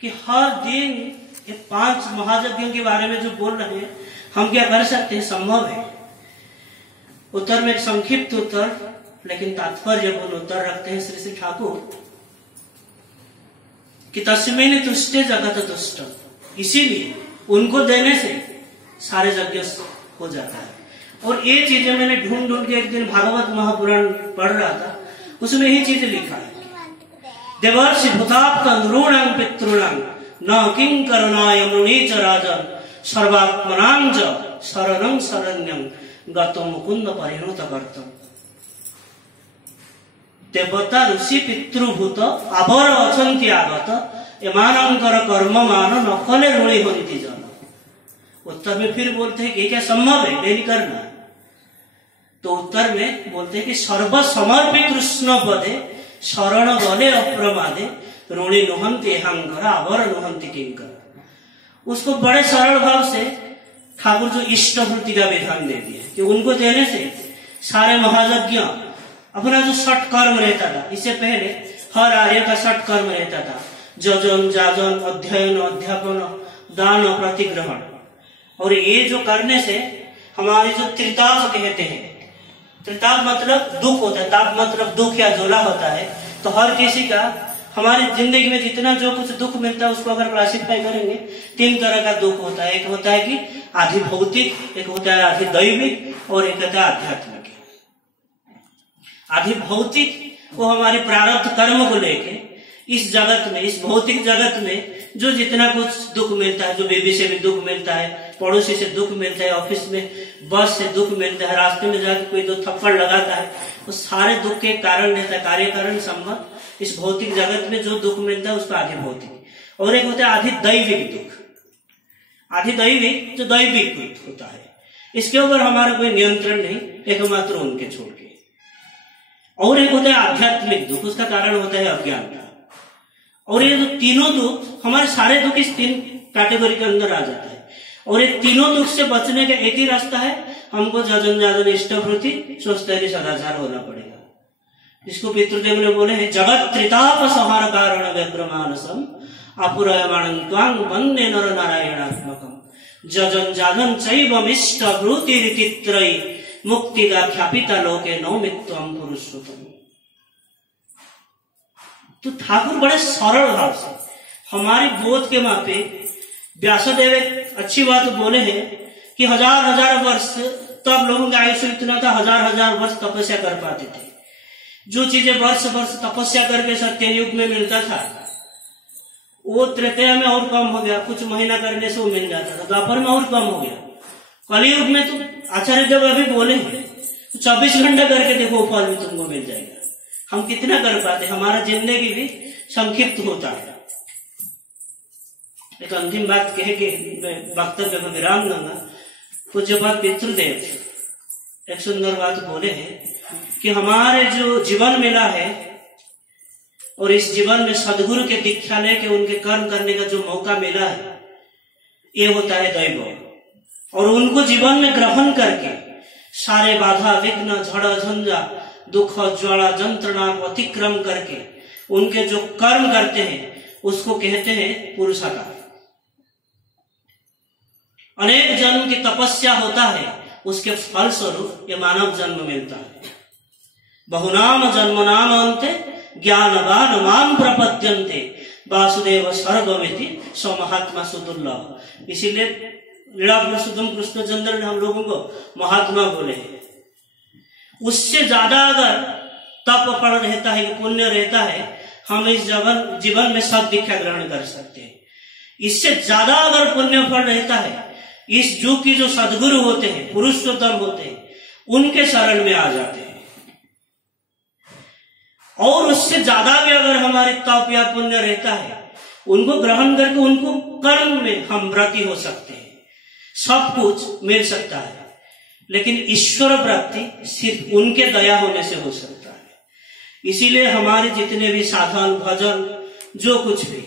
कि हर दिन ये 5 महायज्ञों के बारे में जो बोल रहे हैं, हम क्या कर सकते हैं? संभव है। उत्तर में एक संक्षिप्त उत्तर, लेकिन तात्पर्यपूर्ण उत्तर रखते हैं श्री श्री ठाकुर कि तस्मिन् तुष्टे जगत तुष्ट। इसीलिए उनको देने से सारे यज्ञ हो जाता है। और ये चीजें मैंने ढूंढ ढूंढ के एक दिन भागवत महापुराण पढ़ रहा था, उसमें यही चीजें लिखा है। देवर्षि भूताप्त नृणां पितॄणां न किं करुणाय मुनीच राजन सर्वात्मनां च शरणं शरण्यं गतो मुकुंद परिणत कर्तम। देवता ऋषि पितृभूत आभर अछंती आगत एमानंकर कर्म मान न कले ऋणी होती जन। उत्तर में फिर बोलते हैं कि क्या संभव है नहीं करना? तो उत्तर में बोलते हैं कि सर्व समर्पी कृष्ण पदे शरण गले अप्रमादे ऋणी नुहंती हंकर आवर नुहंती किंकर। उसको बड़े सरल भाव से ठाकुर जो इष्टवृत्ति का विधान दे दिया कि उनको देने से सारे महायज्ञ, अपना जो 6 कर्म रहता था, इससे पहले हर आर्य का 6 कर्म रहता था, जजन जाजन अध्ययन अध्यापन दान प्रतिग्रहण। और ये जो करने से हमारे जो त्रिताप कहते हैं, त्रिताप मतलब दुख होता है, ताप मतलब दुख या झोला होता है। तो हर किसी का हमारी जिंदगी में जितना जो कुछ दुख मिलता है उसको अगर क्लासिफाई करेंगे 3 तरह का दुख होता है। एक होता है कि आधि भौतिक, एक होता है आधि दैविक, और एक होता है आध्यात्मिक। आधि भौतिक वो हमारे प्रारब्ध कर्म को लेके इस जगत में, इस भौतिक जगत में जो जितना कुछ दुख मिलता है, जो बेबी से भी दुख मिलता है, पड़ोसी से दुख मिलता है, ऑफिस में बस से दुख मिलता है, रास्ते में जाकर कोई 2 थप्पड़ लगाता है, वो सारे दुख के कारण रहता है, कार्य कारण संबंध। इस भौतिक जगत में जो दुख मिलता है उसको आधि भौतिक। और एक होता है आधि दैविक दुख। आधि दैविक जो दैविक होता है, इसके ऊपर हमारा कोई नियंत्रण नहीं, एकमात्र उनके छोड़ के। और एक होता है आध्यात्मिक दुख, उसका कारण होता है अज्ञानता। और ये जो तीनों दुख, हमारे सारे दुख इस 3 कैटेगरी के अंदर आ जाता है। और ये तीनों दुख से बचने का एक ही रास्ता है, हमको जजन जाजन इष्टवृत्ति स्वस्थ सदाचार होना पड़ेगा। इसको पितृदेव ने बोले हैं, जगत त्रिताप संहार कारण व्यग्रमानसम अपुरयमाणं त्वां वंदे नर नारायणात्मकम जजन जाजन चैवमिष्टवृत्ति रीतित्रयी मुक्तिदाख्यापिता लोके नौमित्वं पुरुषोत्तम। तो ठाकुर बड़े सरल भाव से हमारी बोध के मापे व्यासदेव एक अच्छी बात बोले हैं कि 1000 वर्ष तब लोगों का आयुष्य इतना था, 1000 वर्ष तपस्या कर पाते थे। जो चीजें वर्ष तपस्या करके सत्ययुग में मिलता था वो त्रेतया में और कम हो गया, कुछ महीना करने से वो मिल जाता था, द्वापर में और कम हो गया। कलयुग में तो आचार्य जब अभी बोले हैं 24 घंटा करके देखो फल भी तुमको मिल जाएगा। हम कितना कर पाते? हमारा जिंदगी भी संक्षिप्त होता है। एक अंतिम बात कह के वक्तव्य को विराम दूंगा। पूज्यपाद पितृदेव एक सुंदर बात बोले हैं कि हमारे जो जीवन मिला है और इस जीवन में सदगुरु के दीक्षा लेके उनके कर्म करने का जो मौका मिला है, ये होता है दैव। और उनको जीवन में ग्रहण करके सारे बाधा विघ्न झड़ झंझा दुख ज्वाला जंत्रणा को अतिक्रम करके उनके जो कर्म करते हैं उसको कहते हैं पुरुषाकार। अनेक जन्म की तपस्या होता है, उसके फल स्वरूप ये मानव जन्म मिलता है। बहुनाम जन्मनाम अंते ज्ञानवान माम प्रपद्यन्ते वासुदेव सर्वमिति सो महात्मा सुदुर्लभ। इसीलिए लीला पुरुषोत्तम कृष्णचंद्र ने हम लोगों को महात्मा बोले हैं। उससे ज्यादा अगर तप फल रहता है, पुण्य रहता है, हम इस जीवन में सब दीक्षा ग्रहण कर सकते हैं। इससे ज्यादा अगर पुण्य फल रहता है, इस युग की जो सदगुरु होते हैं, पुरुषोत्तम होते हैं, उनके शरण में आ जाते हैं। और उससे ज्यादा भी अगर हमारे तप या पुण्य रहता है, उनको ग्रहण करके उनको कर्म में हम व्रती हो सकते हैं, सब कुछ मिल सकता है। लेकिन ईश्वर प्राप्ति सिर्फ उनके दया होने से हो सकता है। इसीलिए हमारे जितने भी साधन भजन जो कुछ भी,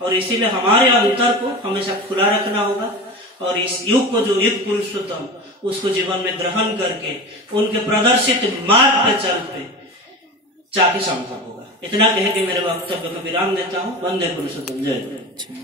और इसीलिए हमारे अंतर को हमेशा खुला रखना होगा और इस युग को जो युग पुरुषोत्तम उसको जीवन में ग्रहण करके उनके प्रदर्शित मार्ग पे चल पे जाके संभव होगा। इतना कह के मेरे वक्तव्य को विराम देता हूँ। वंदे पुरुषोत्तम, जय गुरु।